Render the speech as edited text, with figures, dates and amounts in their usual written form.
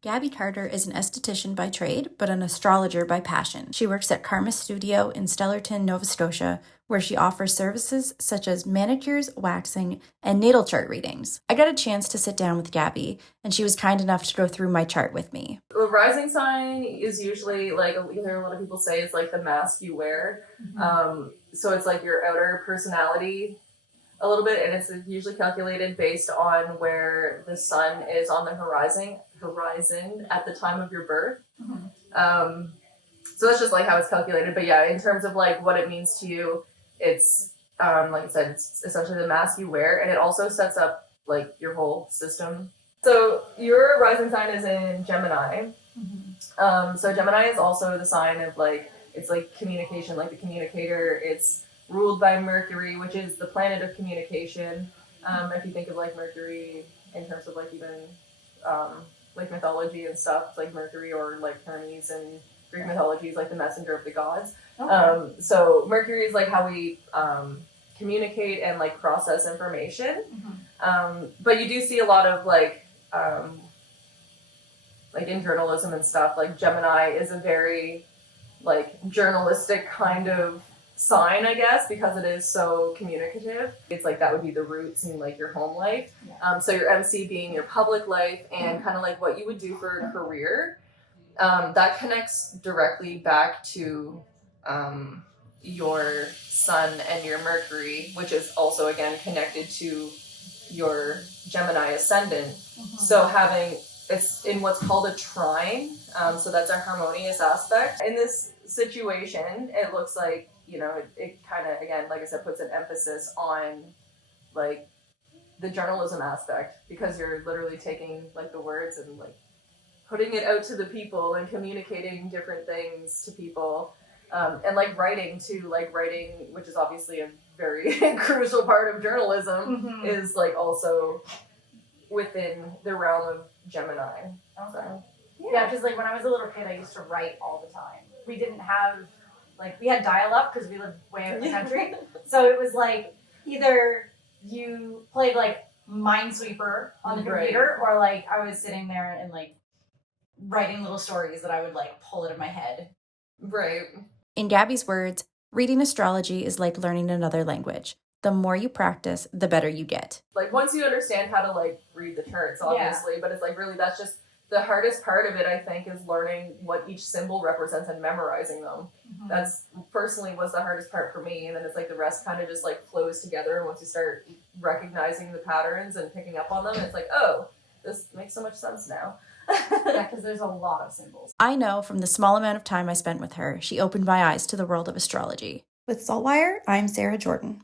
Gabby Carter is an esthetician by trade, but an astrologer by passion. She works at Karma Studio in Stellarton, Nova Scotia, where she offers services such as manicures, waxing, and natal chart readings. I got a chance to sit down with Gabby, and she was kind enough to go through my chart with me. The rising sign is usually, like, you hear a lot of people say, it's like the mask you wear. So it's like your outer personality a little bit, and it's usually calculated based on where the sun is on the horizon at the time of your birth. So that's just like how it's calculated. But yeah, in terms of like what it means to you, it's like I said, it's essentially the mask you wear, and it also sets up like your whole system. So your rising sign is in Gemini. So Gemini is also the sign of like, it's like communication, like the communicator. It's ruled by Mercury, which is the planet of communication. If you think of like Mercury in terms of like even like mythology and stuff, it's like Mercury, or like Hermes in Greek mythology is like the messenger of the gods. Okay. So Mercury is like how we communicate and like process information. But you do see a lot of like in journalism and stuff, like Gemini is a very like journalistic kind of sign, I guess, because it is so communicative. It's like that would be the roots in like your home life. So your MC being your public life and kind of like what you would do for a career. That connects directly back to your sun and your Mercury, which is also again connected to your Gemini ascendant. So it's in what's called a trine. So that's a harmonious aspect. In this situation, it looks like, you know, it kind of, again, like I said, puts an emphasis on like the journalism aspect, because you're literally taking like the words and like putting it out to the people and communicating different things to people. And like writing too, like writing, which is obviously a very crucial part of journalism, is like also within the realm of Gemini. So, yeah, because like when I was a little kid, I used to write all the time. We didn't have, like, we had dial-up because we lived way out in the country. So it was like either you played like Minesweeper on the computer, or like I was sitting there and like writing little stories that I would like pull out of my head. Right. In Gabby's words, reading astrology is like learning another language. The more you practice, the better you get. Like once you understand how to like read the charts, obviously, but it's like really that's just the hardest part of it, I think, is learning what each symbol represents and memorizing them. That's personally was the hardest part for me. And then it's like the rest kind of just like flows together. And once you start recognizing the patterns and picking up on them, it's like, oh, this makes so much sense now. Yeah, because there's a lot of symbols. I know from the small amount of time I spent with her, she opened my eyes to the world of astrology. With SaltWire, I'm Sarah Jordan.